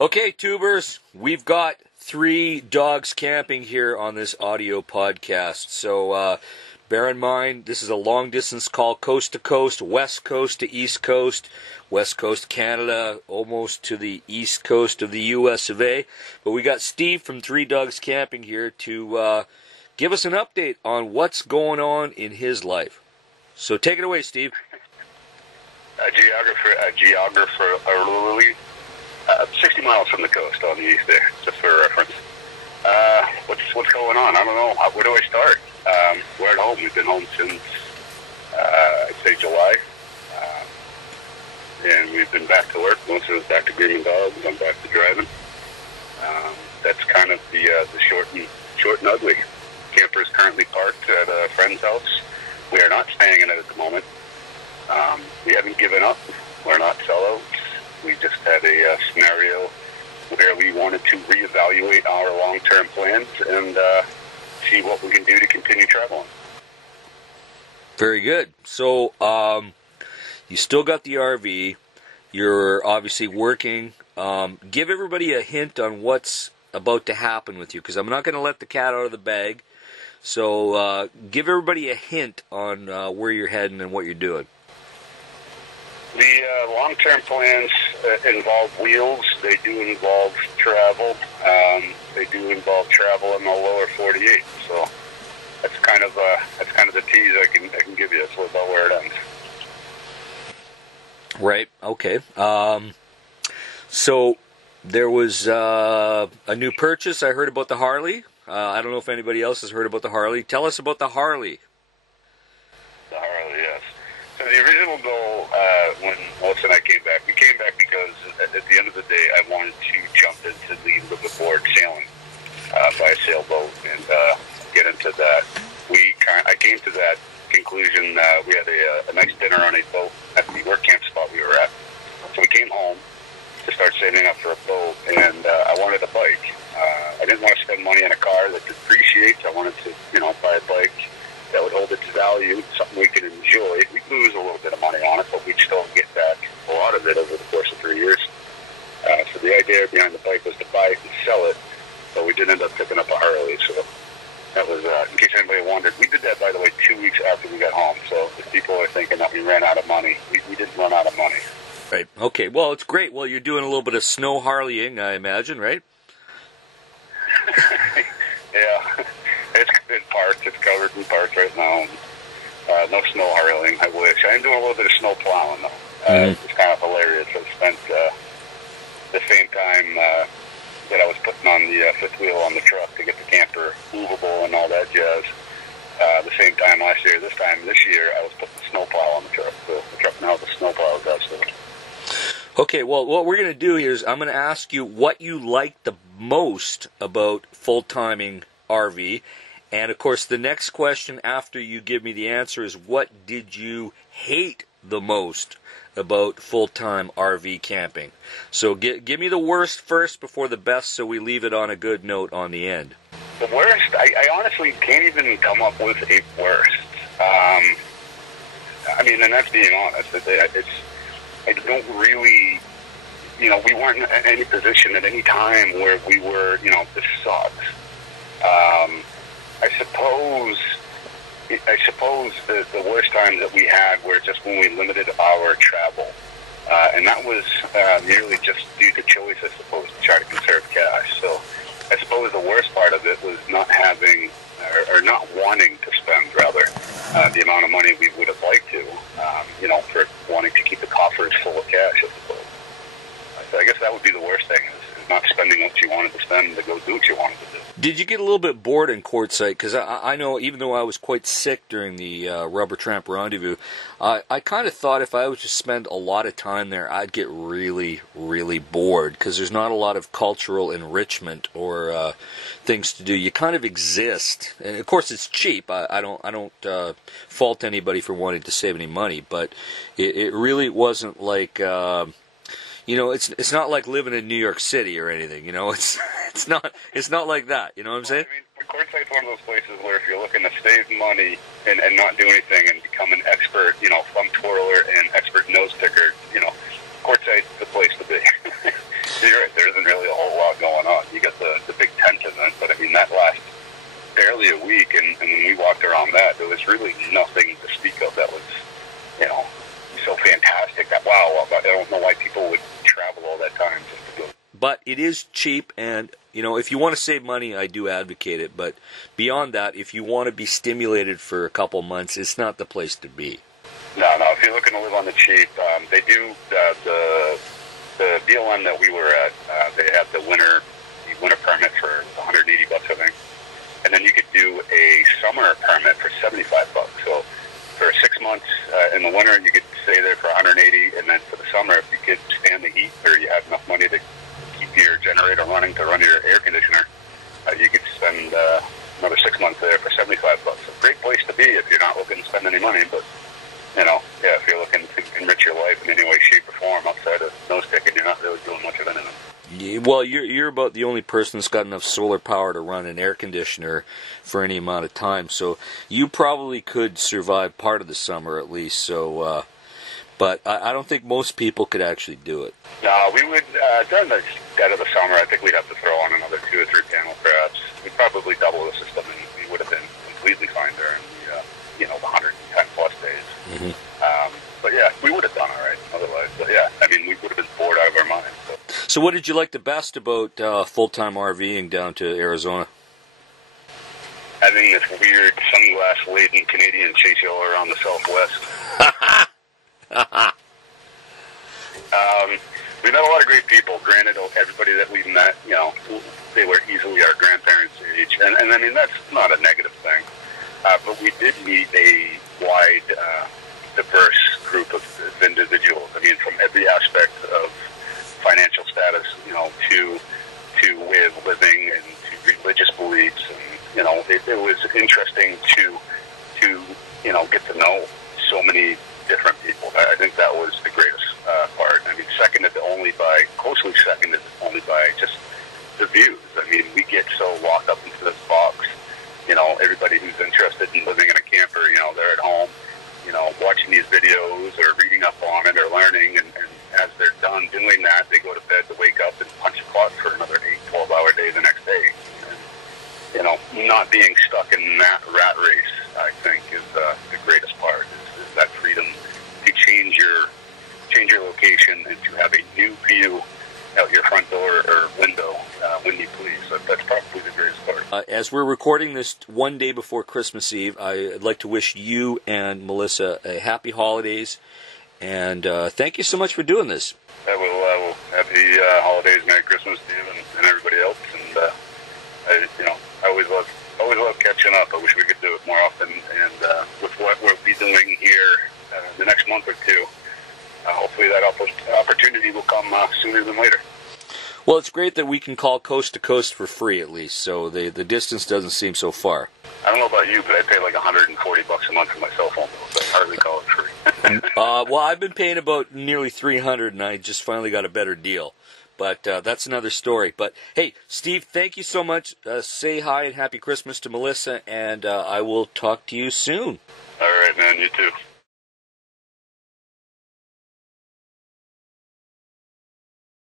Okay, tubers, we've got 3 dogs camping here on this audio podcast. So bear in mind, this is a long-distance call, coast to coast, west coast to east coast, west coast Canada, almost to the east coast of the U.S. of A. But we got Steve from 3 Dogs Camping here to give us an update on what's going on in his life. So take it away, Steve. Geographer, 60 miles from the coast on the east there, just for reference. What's going on? I don't know. Where do I start? We're at home. We've been home since, I'd say July. And we've been back to work. Most of us back to grooming dogs. I'm back to driving. That's kind of the short and ugly. Camper is currently parked at a friend's house. We are not staying in it at the moment. We haven't given up. We're not sellouts. We just had a scenario where we wanted to reevaluate our long-term plans and see what we can do to continue traveling. Very good. So you still got the RV. You're obviously working. Give everybody a hint on what's about to happen with you, because I'm not going to let the cat out of the bag. So give everybody a hint on where you're heading and what you're doing. The long-term plans involve wheels. They do involve travel. They do involve travel in the lower 48. So that's kind of the tease I can give you. That's about where it ends. Right. Okay. So there was a new purchase. I heard about the Harley. I don't know if anybody else has heard about the Harley. Tell us about the Harley. The Harley, yes. So the original goal, when Melissa and I came back, we came back because at the end of the day, I wanted to jump into the liveaboard sailing by a sailboat and get into that. I came to that conclusion. We had a nice dinner on a boat at the work camp spot we were at. So we came home to start saving up for a boat, and I wanted a bike. I didn't want to spend money on a car that depreciates. I wanted to, buy a bike that would hold its value, something we could enjoy. We'd lose a little bit of money on it, but we'd still get back a lot of it over the course of 3 years. So the idea behind the bike was to buy it and sell it, but we did end up picking up a Harley. So that was, in case anybody wondered, we did that, by the way, 2 weeks after we got home. So if people are thinking that we ran out of money, we didn't run out of money. Right. Okay. Well, it's great. Well, you're doing a little bit of snow Harleying, I imagine, right? Yeah. It's in parts. It's covered in parts right now. No snow Harleying, I wish. I am doing a little bit of snow plowing, though. It's kind of hilarious. I spent the same time that I was putting on the fifth wheel on the truck to get the camper movable and all that jazz. The same time last year, this year, I was putting the snow plow on the truck. So the truck now has a snow plow does. So. Okay, well, what we're going to do here is I'm going to ask you what you like the most about full-timing RV. And, of course, the next question after you give me the answer is what did you hate the most about full-time RV camping? So give me the worst first before the best so we leave it on a good note on the end. The worst? I honestly can't even come up with a worst. And that's being honest. I don't really, we weren't in any position at any time where we were, this sucks. I suppose the worst times that we had were just when we limited our travel. And that was merely just due to choice, I suppose, to try to conserve cash. So I suppose the worst part of it was not having, or not wanting to spend, rather, the amount of money we would have liked to, for wanting to keep the coffers full of cash, I suppose. So I guess that would be the worst thing, is not spending what you wanted to spend to go do what you wanted to do. Did you get a little bit bored in Quartzsite? Because I know, even though I was quite sick during the Rubber Tramp Rendezvous, I kind of thought if I was to spend a lot of time there, I'd get really, really bored, because there's not a lot of cultural enrichment or things to do. You kind of exist, and of course it's cheap. I don't fault anybody for wanting to save any money, but it really wasn't like. It's not like living in New York City or anything. It's not like that. You know what I'm saying? Quartzsite's one of those places where if you're looking to save money and not do anything and become an expert, thumb twirler and expert nose picker, Quartzsite's the place to be. You're right. There isn't really maybe a week, and when we walked around that, there was really nothing to speak of that was, so fantastic that, wow, I don't know why people would travel all that time just to go. But it is cheap, and, if you want to save money, I do advocate it. But beyond that, if you want to be stimulated for a couple months, it's not the place to be. No, if you're looking to live on the cheap, they do, the BLM that we were at, they have the winter permit for $180, I think. And then you could do a summer permit for $75. So for 6 months in the winter, you could stay there for $180, and then for the summer, if you could stand the heat or you have enough money to keep your generator running to run your air conditioner, you could spend another 6 months there for $75. A great place to be if you're not looking to spend any money, but if you're looking to enrich your life in any way, shape, or form outside of nose picking, you're not really doing much of anything. Yeah, well, you're about the only person that's got enough solar power to run an air conditioner for any amount of time, so you probably could survive part of the summer at least. So, but I don't think most people could actually do it. No, we would during the dead of the summer. I think we'd have to throw on another 2 or 3 panel perhaps. We'd probably double the system, and we would have been completely fine during the 110 plus days. Mm-hmm. But yeah, we would have done all right otherwise. But yeah, I mean, we would have been bored out of our minds. So what did you like the best about full-time RVing down to Arizona? Having this weird sunglass-laden Canadian chase you all around the Southwest. We met a lot of great people. Granted, everybody that we've met, they were easily our grandparents' age. And I mean, that's not a negative thing. But we did meet a wide, diverse group of individuals. I mean, from every aspect of financial status, to way of living and to religious beliefs, and it was interesting to get to know so many different people. I think that was the greatest part. I mean, closely seconded only by just the views. I mean, we get so locked up into this box. Everybody who's interested in living in a camper, they're at home, watching these videos or reading up on it or learning, and as they're done doing that, they go to bed to wake up and punch a clock for another 8-12-hour day the next day. And, not being stuck in that rat race, I think, is the greatest part, is that freedom to change your location and to have a new view out your front door or window when you please. So that's probably the greatest part. As we're recording this one day before Christmas Eve, I'd like to wish you and Melissa a happy holidays, and thank you so much for doing this. Well, happy holidays, Merry Christmas to you and everybody else. And I always love catching up. I wish we could do it more often. And with what we'll be doing here the next month or two, hopefully that opportunity will come sooner than later. Well, it's great that we can call coast to coast for free, at least, so the distance doesn't seem so far. I don't know about you, but I pay like $140 a month for my cell phone bill, so I hardly call it free. Well, I've been paying about nearly $300, and I just finally got a better deal. But that's another story. But, hey, Steve, thank you so much. Say hi and Happy Christmas to Melissa, and I will talk to you soon. All right, man, you too.